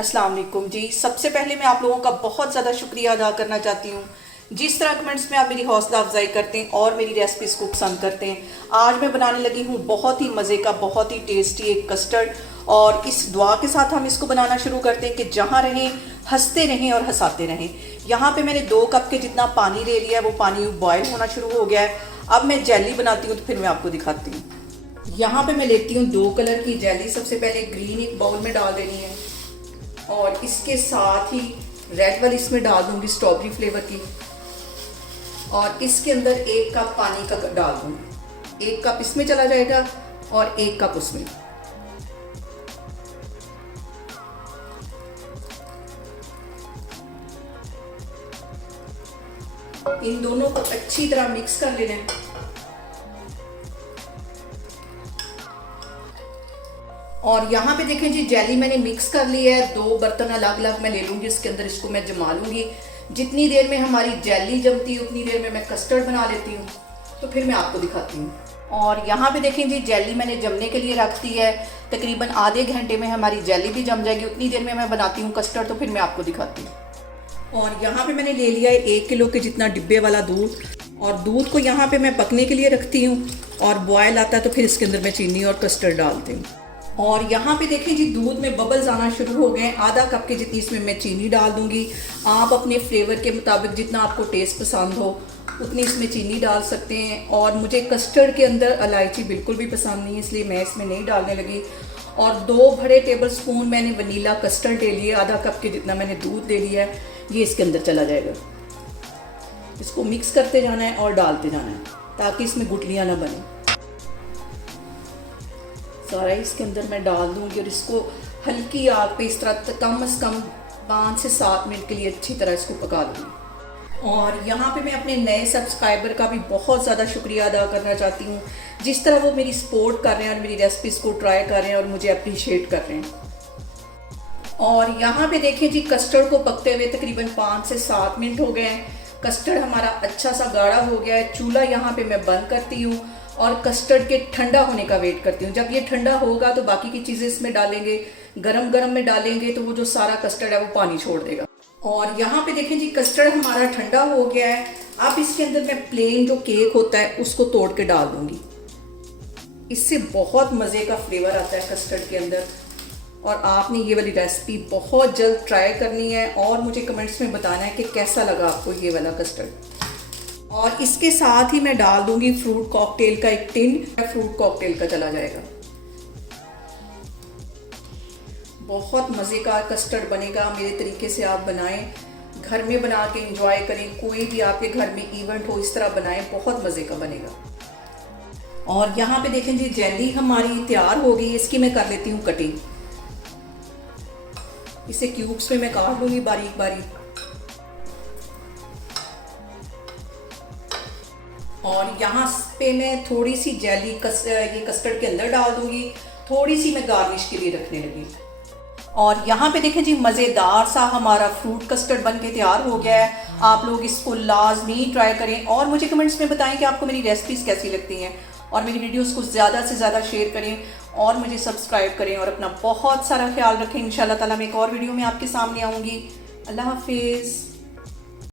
अस्सलाम वालेकुम जी। सबसे पहले मैं आप लोगों का बहुत ज़्यादा शुक्रिया अदा करना चाहती हूँ जिस तरह कमेंट्स में आप मेरी हौसला अफजाई करते हैं और मेरी रेसिपीज़ को पसंद करते हैं। आज मैं बनाने लगी हूँ बहुत ही मज़े का, बहुत ही टेस्टी एक कस्टर्ड, और इस दुआ के साथ हम इसको बनाना शुरू करते हैं कि जहाँ रहें हंसते रहें और हंसाते रहें। यहाँ पे मैंने 2 कप के जितना पानी ले लिया है, वो पानी बॉयल होना शुरू हो गया है। अब मैं जेली बनाती हूँ तो फिर मैं आपको दिखाती हूँ। यहाँ पे मैं लेती हूँ 2 कलर की जेली। सबसे पहले ग्रीन एक बाउल में डाल देनी है और इसके साथ ही रेड वाली इसमें डाल दूंगी स्ट्रॉबेरी फ्लेवर की, और इसके अंदर 1 कप पानी का डाल दूंगी। 1 कप इसमें चला जाएगा और 1 कप उसमें। इन दोनों को अच्छी तरह मिक्स कर लेना है। और यहाँ पे देखें जी, जेली मैंने मिक्स कर ली है। 2 बर्तन अलग अलग मैं ले लूँगी, इसके अंदर इसको मैं जमा लूँगी। जितनी देर में हमारी जेली जमती है उतनी देर में मैं कस्टर्ड बना लेती हूँ, तो फिर मैं आपको दिखाती हूँ। और यहाँ पे देखें जी, जेली मैंने जमने के लिए रख दी है। तकरीबन आधे घंटे में हमारी जेली भी जम जाएगी। उतनी देर में मैं बनाती हूँ कस्टर्ड, तो फिर मैं आपको दिखाती हूँ। और यहाँ पे मैंने ले लिया है 1 किलो के जितना डिब्बे वाला दूध, और दूध को यहाँ पे मैं पकने के लिए रखती हूँ, और बॉयल आता है तो फिर इसके अंदर मैं चीनी और कस्टर्ड डालती हूँ। और यहाँ पे देखें जी, दूध में बबल्स आना शुरू हो गए। आधा कप के जितनी इसमें मैं चीनी डाल दूंगी। आप अपने फ्लेवर के मुताबिक जितना आपको टेस्ट पसंद हो उतनी इसमें चीनी डाल सकते हैं। और मुझे कस्टर्ड के अंदर इलायची बिल्कुल भी पसंद नहीं है, इसलिए मैं इसमें नहीं डालने लगी। और 2 बड़े टेबल स्पून मैंने वनीला कस्टर्ड ले लिए। आधा कप के जितना मैंने दूध ले लिया है, ये इसके अंदर चला जाएगा। इसको मिक्स करते जाना है और डालते जाना है ताकि इसमें गुठलियाँ ना बने। सारा इसके अंदर मैं डाल दूंगी और इसको हल्की आग पे इस तरह कम से कम 5 से 7 मिनट के लिए अच्छी तरह इसको पका दूंगी। और यहाँ पे मैं अपने नए सब्सक्राइबर का भी बहुत ज़्यादा शुक्रिया अदा करना चाहती हूँ, जिस तरह वो मेरी सपोर्ट कर रहे हैं और मेरी रेसिपीज़ को ट्राई कर रहे हैं और मुझे अप्रिशिएट कर रहे हैं। और यहाँ पे देखें जी, कस्टर्ड को पकते हुए तकरीबन 5 से 7 मिनट हो गए हैं। कस्टर्ड हमारा अच्छा सा गाढ़ा हो गया है। चूल्हा यहाँ पे मैं बंद करती हूँ और कस्टर्ड के ठंडा होने का वेट करती हूँ। जब ये ठंडा होगा तो बाकी की चीज़ें इसमें डालेंगे। गरम गरम में डालेंगे तो वो जो सारा कस्टर्ड है वो पानी छोड़ देगा। और यहाँ पे देखें जी, कस्टर्ड हमारा ठंडा हो गया है। अब इसके अंदर मैं प्लेन जो केक होता है उसको तोड़ के डाल दूंगी। इससे बहुत मज़े का फ्लेवर आता है कस्टर्ड के अंदर। और आपने ये वाली रेसिपी बहुत जल्द ट्राई करनी है और मुझे कमेंट्स में बताना है कि कैसा लगा आपको ये वाला कस्टर्ड। और इसके साथ ही मैं डाल दूंगी फ्रूट कॉकटेल का एक टिन। फ्रूट कॉकटेल का चला जाएगा। बहुत मज़े का कस्टर्ड बनेगा। मेरे तरीके से आप बनाएं, घर में बना के इंजॉय करें। कोई भी आपके घर में इवेंट हो, इस तरह बनाएं, बहुत मज़े का बनेगा। और यहाँ पे देखें जी, जेली हमारी तैयार हो गई। इसकी मैं कर लेती हूँ कटिंग। इसे क्यूब्स में मैं काट लूँगी बारीक बारीक। और यहाँ पे मैं थोड़ी सी जेली ये कस्टर्ड के अंदर डाल दूंगी। थोड़ी सी मैं गार्निश के लिए रखने लगी। और यहाँ पे देखें जी, मज़ेदार सा हमारा फ्रूट कस्टर्ड बन के तैयार हो गया है। आप लोग इसको लाजमी ट्राई करें और मुझे कमेंट्स में बताएं कि आपको मेरी रेसिपीज़ कैसी लगती हैं। और मेरी वीडियोस को ज़्यादा से ज़्यादा शेयर करें और मुझे सब्सक्राइब करें और अपना बहुत सारा ख्याल रखें। इंशाल्लाह ताला मैं एक और वीडियो में आपके सामने आऊँगी। अल्लाह हाफिज़।